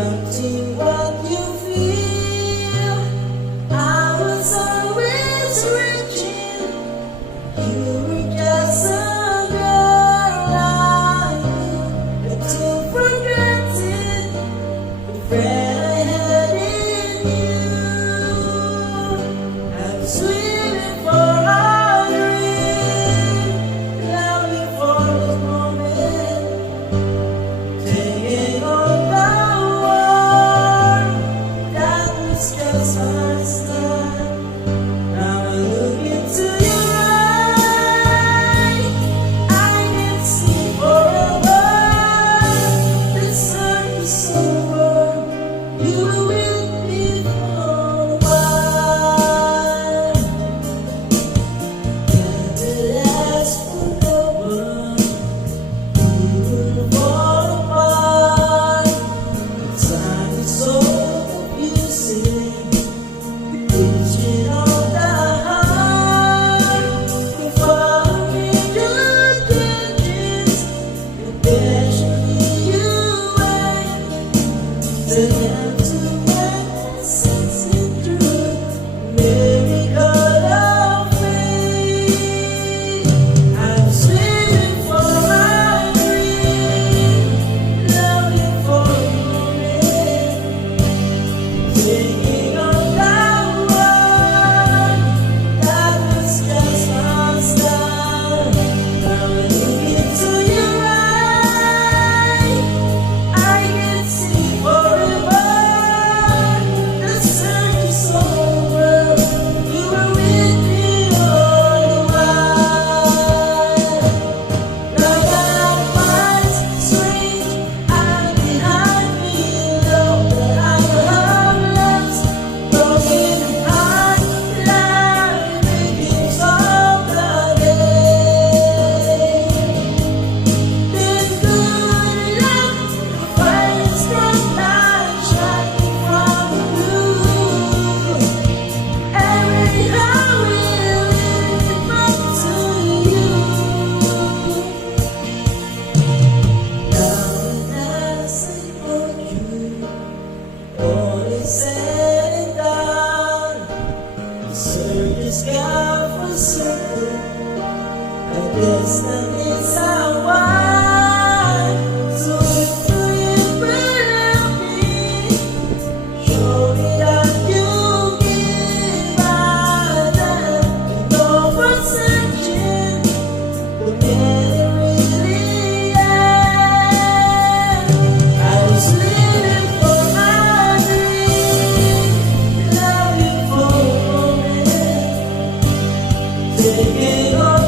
Searching what you feel, I was always reaching. You were just a girl like you, but you forgot it. The friend I had in you. I'm swimming for a dream, longing for this moment, taking on the world. That was just our start. Now I look into your eyes, I can see forever. The sun is over, you were with me for a while. And the last was over, we will fall apart. Time is so confusing, reaching on the heart. You follow me to the edges, eventually you went. Turn out to make sense in truth, miracle of fate. I'm swimming for a dream, longing for a moment, taking on the world. That was just our start. Now I look into your eyes, I can see forever. The search is over, you were with me all the while. Now that our minds strange, I'm behind me, though that I have lost. Broken heart, lying victims of the day. Been good enough to find a strong light shining from the blue. Anyhow, we'll live up to you. Now that I say for you, all is said and done. The search is gone for certain. I guess that it's our why. So if you will help me, show me that you give my love. You know what's searching, but can it really end? I was living for my dream, longing for a moment, taking on